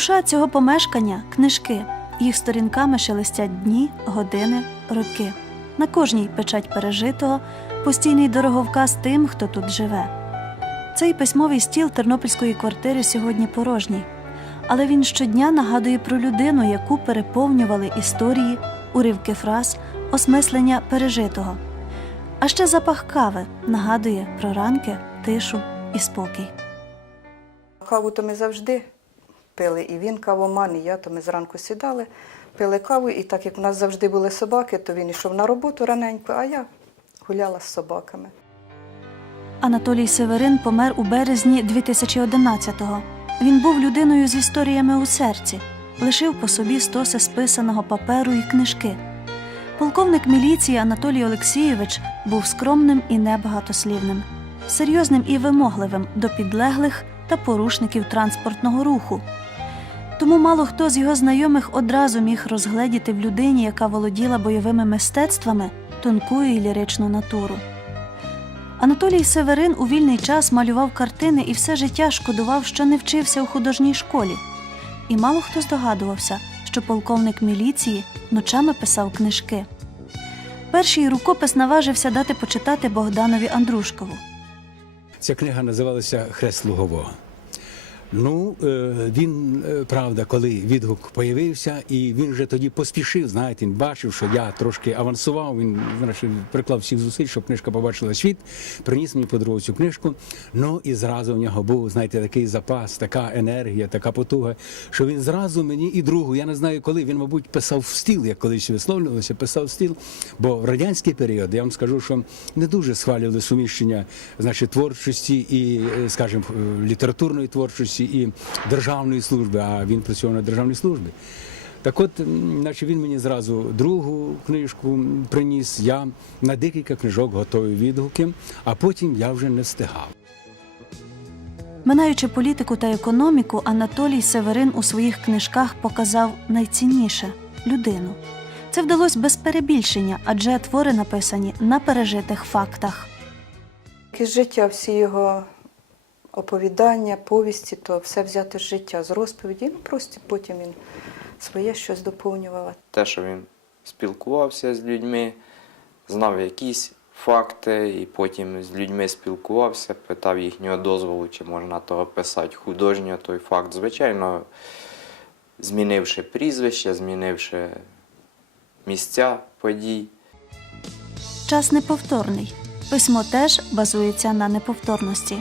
Душа цього помешкання книжки. Їх сторінками шелестять дні, години, роки. На кожній печать пережитого, постійний дороговказ тим, хто тут живе. Цей письмовий стіл тернопільської квартири сьогодні порожній, але він щодня нагадує про людину, яку переповнювали історії, уривки фраз, осмислення пережитого. А ще запах кави нагадує про ранки, тишу і спокій. Каву то ми завжди пили. І він кавоман, і я, то ми зранку сідали, пили каву, і так як у нас завжди були собаки, то він йшов на роботу раненько, а я гуляла з собаками. Анатолій Северин помер у березні 2011-го. Він був людиною з історіями у серці, лишив по собі стоси списаного паперу і книжки. Полковник міліції Анатолій Олексійович був скромним і небагатослівним, серйозним і вимогливим до підлеглих та порушників транспортного руху. Тому мало хто з його знайомих одразу міг розгледіти в людині, яка володіла бойовими мистецтвами, тонку і ліричну натуру. Анатолій Северин у вільний час малював картини і все життя шкодував, що не вчився у художній школі. І мало хто здогадувався, що полковник міліції ночами писав книжки. Перший рукопис наважився дати почитати Богданові Андрушкову. Ця книга називалася Хрест Лугового. Ну, е, він, е, правда, коли відгук появився, і він вже тоді поспішив, знаєте, він бачив, що я трошки авансував, він значить, приклав всіх зусиль, щоб книжка побачила світ, приніс мені подарував цю книжку. Ну і зразу в нього був, знаєте, такий запас, така енергія, така потуга, що він зразу мені і другу, я не знаю коли, він, мабуть, писав в стіл, як колись висловлювалося, писав в стіл. Бо в радянський період я вам скажу, що не дуже схвалювали суміщення значить, творчості і, е, скажімо, літературної творчості і державної служби, а він працював на державній службі. Так от, наче він мені зразу другу книжку приніс, я на декілька книжок готові відгуки, а потім я вже не встигав. Минаючи політику та економіку, Анатолій Северин у своїх книжках показав найцінніше людину. Це вдалося без перебільшення, адже твори написані на пережитих фактах. Життя всі його оповідання, повісті, то все взяте з життя, з розповіді. Ну, просто потім він своє щось доповнював. те, що він спілкувався з людьми, знав якісь факти, і потім з людьми спілкувався, питав їхнього дозволу, чи можна того писати художньо той факт. Звичайно, змінивши прізвище, змінивши місця подій. Час неповторний. Письмо теж базується на неповторності.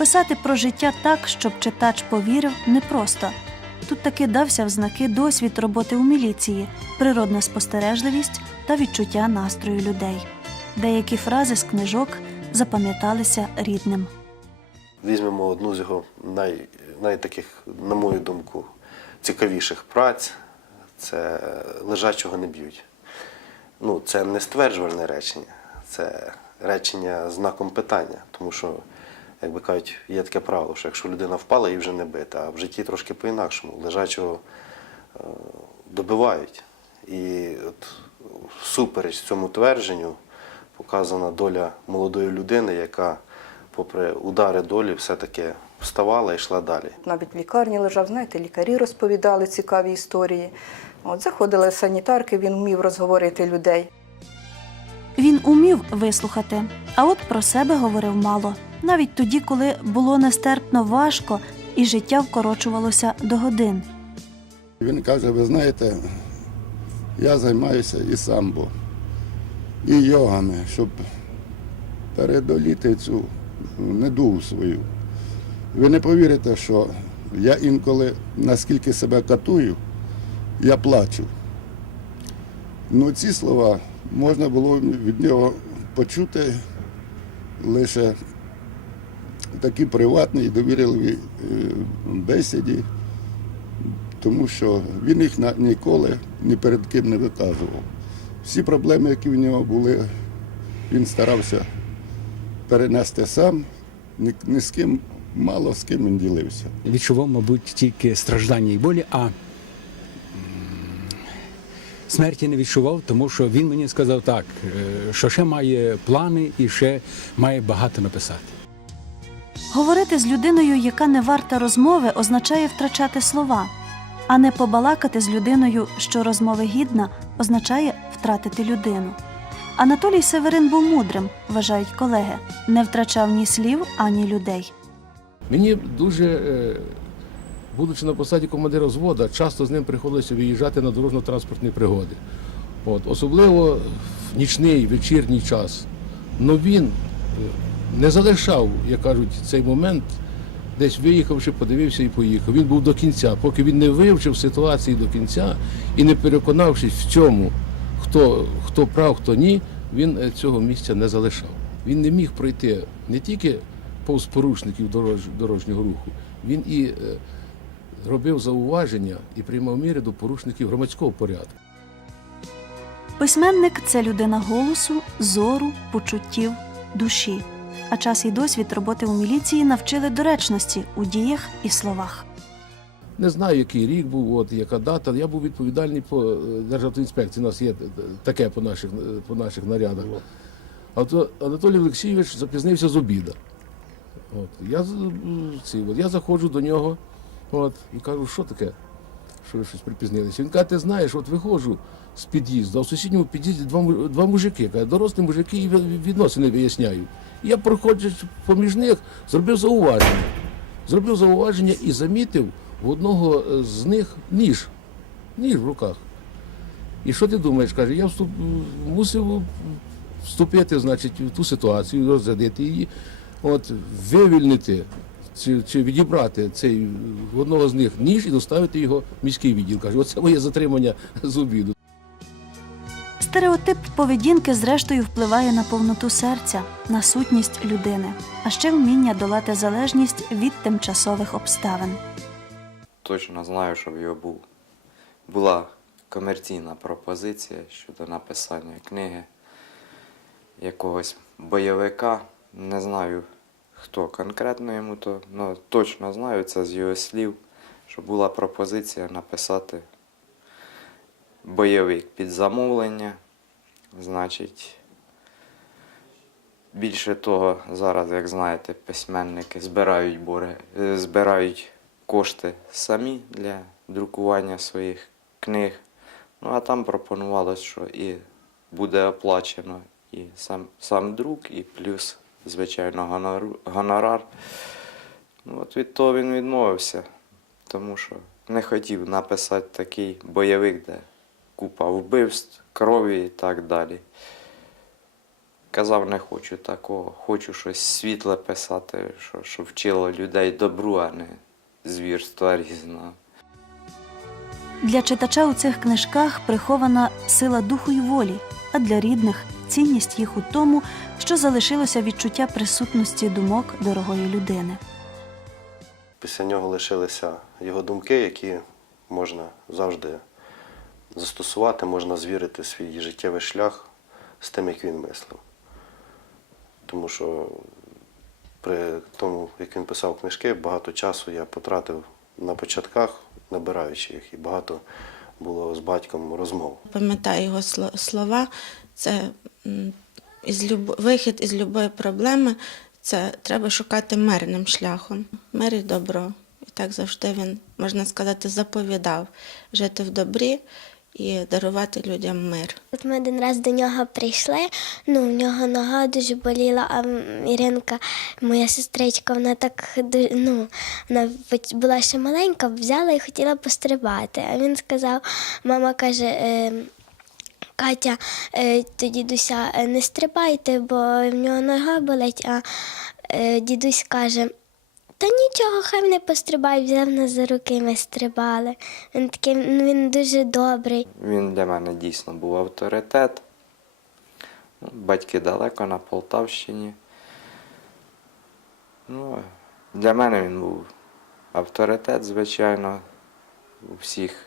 Писати про життя так, щоб читач повірив, непросто. Тут таки дався в знаки досвід роботи у міліції, природна спостережливість та відчуття настрою людей. Деякі фрази з книжок запам'яталися рідним. Візьмемо одну з його най, найтаких, на мою думку, цікавіших праць. Це лежачого не б'ють. Ну, це не стверджувальне речення, це речення знаком питання. Тому що, як би кажуть, є таке правило, що якщо людина впала, її вже не бита, а в житті трошки по-інакшому. Лежачого е, добивають. І от всупереч цьому твердженню показана доля молодої людини, яка, попри удари долі, все-таки вставала і йшла далі. Навіть в лікарні лежав, знаєте, лікарі розповідали цікаві історії. От, заходили санітарки, він вмів розговорити людей. Він умів вислухати, а от про себе говорив мало, навіть тоді, коли було нестерпно важко і життя вкорочувалося до годин. Він каже, ви знаєте, я займаюся і самбо, і йогами, щоб передоліти цю недугу свою. Ви не повірите, що я інколи наскільки себе катую, я плачу. Ну, ці слова можна було від нього почути лише в такій приватній і довірливій е, бесіді тому що він їх ніколи ні перед ким не виказував. Всі проблеми, які в нього були, він старався перенести сам, ні, ні з ким, мало з ким він ділився. Відчував, мабуть, тільки страждання і болі, а смерті не відчував, тому що він мені сказав так, е, що ще має плани і ще має багато написати. Говорити з людиною, яка не варта розмови, означає втрачати слова, а не побалакати з людиною, що розмови гідна, означає втратити людину. Анатолій Северин був мудрим, вважають колеги, не втрачав ні слів, ані людей. Мені дуже, е, будучи на посаді командира взвода, часто з ним приходилося виїжджати на дорожньо-транспортні пригоди. От, особливо в нічний вечірній час. Но він е, не залишав, як кажуть, цей момент, десь виїхавши, подивився і поїхав. Він був до кінця, поки він не вивчив ситуації до кінця і не переконавшись в цьому, хто, хто прав, хто ні, він е, цього місця не залишав. Він не міг пройти не тільки повз порушників дорож, дорожнього руху, він і е, робив зауваження і приймав міри до порушників громадського порядку. Письменник це людина голосу, зору, почуттів, душі. А час і досвід роботи у міліції навчили доречності у діях і словах. Не знаю, який рік був, от яка дата. Я був відповідальний по е, Державтоінспекції. У нас є е, таке по наших, е, по наших нарядах. А то Анатолій Олексійович запізнився з обіда. От, я, ці, от, я заходжу до нього от, і кажу, що таке? Що ви щось припізнилися? Він каже, ти знаєш, от виходжу з під'їзду, а в сусідньому під'їзді два, два мужики, каже, дорослі мужики і відносини виясняють. Я, проходжу поміж них, зробив зауваження. Зробив зауваження і замітив в одного е, з них ніж. Ніж в руках. І що ти думаєш? каже, я вступ, мусив вступити, значить, в ту ситуацію, розрядити її, от, вивільнити чи, чи відібрати цей в одного з них ніж і доставити його в міський відділ. Каже, оце моє затримання з обіду. Стереотип поведінки, зрештою, впливає на повноту серця, на сутність людини, а ще вміння долати залежність від тимчасових обставин. Точно знаю, що в його був. була комерційна пропозиція щодо написання книги якогось бойовика. Не знаю, хто конкретно йому то, але точно знаю це з його слів, що була пропозиція написати бойовик під замовлення. Значить, більше того, зараз, як знаєте, письменники збирають, бори, е, збирають кошти самі для друкування своїх книг. Ну а там пропонувалось, що і буде оплачено і сам, сам друк, і плюс, звичайно, гонорар. Ну, от від того він відмовився, тому що не хотів написати такий бойовик, де купа вбивств, крові і так далі. Казав, не хочу такого, хочу щось світле писати, що, що вчило людей добру, а не звірства різного. Для читача у цих книжках прихована сила духу й волі, а для рідних цінність їх у тому, що залишилося відчуття присутності думок дорогої людини. Після нього лишилися його думки, які можна завжди застосувати, можна звірити свій життєвий шлях з тим, як він мислив. Тому що при тому, як він писав книжки, багато часу я потратив на початках, набираючи їх, і багато було з батьком розмов. Пам'ятаю його слова. Це із люб... вихід із будь-якої проблеми. Це треба шукати мирним шляхом. Мир і добро. І так завжди він, можна сказати, заповідав жити в добрі і дарувати людям мир. От ми один раз до нього прийшли, ну, в нього нога дуже боліла, а Іринка, моя сестричка, вона так ну, вона була ще маленька, взяла і хотіла пострибати. А він сказав, мама каже, е, Катя, е, то дідуся, е, не стрибайте, бо в нього нога болить, а е, дідусь каже. Та нічого, хай не пострибай, взяв нас за руки, ми стрибали. Він такий, ну, він дуже добрий. Він для мене дійсно був авторитет. Ну, Батьки далеко на Полтавщині. Ну, для мене він був авторитет, звичайно, у всіх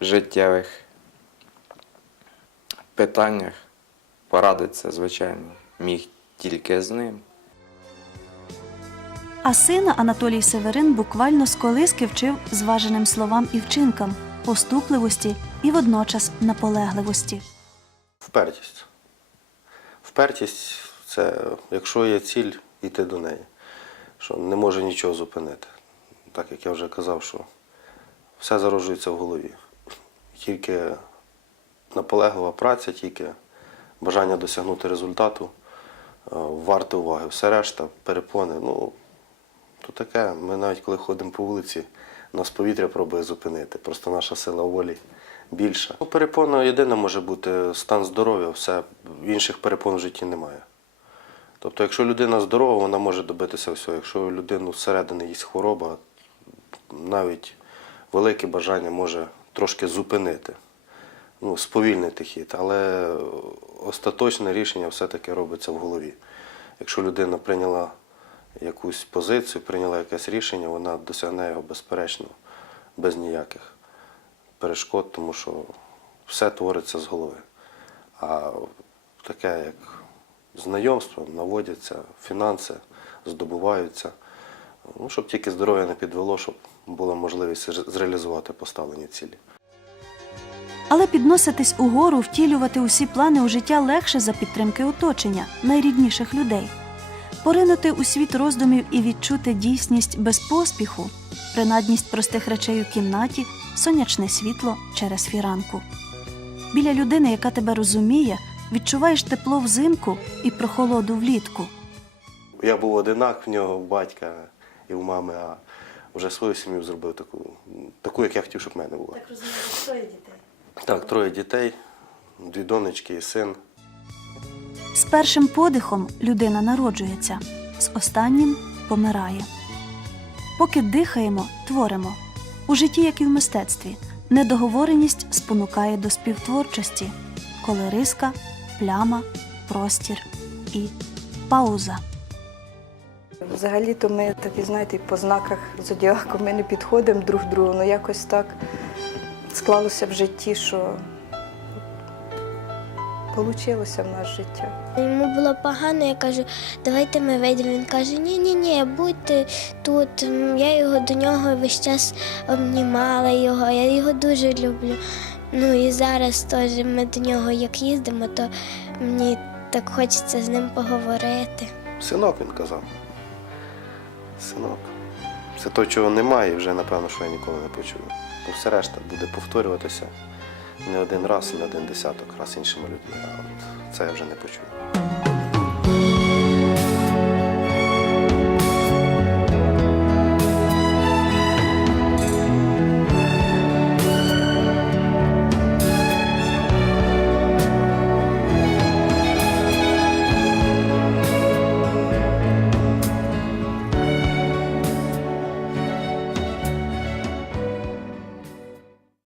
життєвих питаннях. Порадитися, звичайно, міг тільки з ним. А сина Анатолій Северин буквально з колиски вчив зваженим словам і вчинкам, поступливості і водночас наполегливості. Впертість. Впертість це якщо є ціль, йти до неї, що не може нічого зупинити. Так як я вже казав, що все зароджується в голові. Тільки наполеглива праця, тільки бажання досягнути результату, е, варте уваги. Все решта, перепони, ну, то таке. Ми навіть коли ходимо по вулиці, нас повітря пробує зупинити. Просто наша сила волі більша. Ну, перепона єдина може бути стан здоров'я, все інших перепон в житті немає. Тобто, якщо людина здорова, вона може добитися всього. Якщо у людину всередині є хвороба, навіть велике бажання може трошки зупинити, ну, сповільнити хід. Але остаточне рішення все-таки робиться в голові. Якщо людина прийняла якусь позицію, прийняла якесь рішення, вона досягне його безперечно, без ніяких перешкод, тому що все твориться з голови. А таке, як знайомство, наводяться, фінанси здобуваються. Ну, щоб тільки здоров'я не підвело, щоб була можливість зреалізувати поставлені цілі. Але підноситись угору, втілювати усі плани у життя легше за підтримки оточення, найрідніших людей. Поринути у світ роздумів і відчути дійсність без поспіху, принадність простих речей у кімнаті, сонячне світло через фіранку. Біля людини, яка тебе розуміє, відчуваєш тепло взимку і прохолоду влітку. Я був одинак в нього, в батька і в мами, а вже свою сім'ю зробив таку, таку, як я хотів, щоб в мене була. Так розумію, троє дітей. Так, троє дітей, дві донечки і син. З першим подихом людина народжується, з останнім помирає. Поки дихаємо, творимо. У житті, як і в мистецтві, недоговореність спонукає до співтворчості, коли риска, пляма, простір і пауза. Взагалі-то ми такі, знаєте, по знаках зодіаку ми не підходимо друг другу, ну якось так склалося в житті, що вийшло в нас життя. Йому було погано, я кажу, давайте ми вийдемо. Він каже, ні, ні, ні, будьте тут. Я його до нього весь час обнімала його, я його дуже люблю. Ну і зараз теж ми до нього як їздимо, то мені так хочеться з ним поговорити. Синок він казав. Синок. Це то, чого немає, вже напевно, що я ніколи не почую. Бо все решта буде повторюватися не один раз, не один десяток раз іншими людьми. а Це я вже не почую.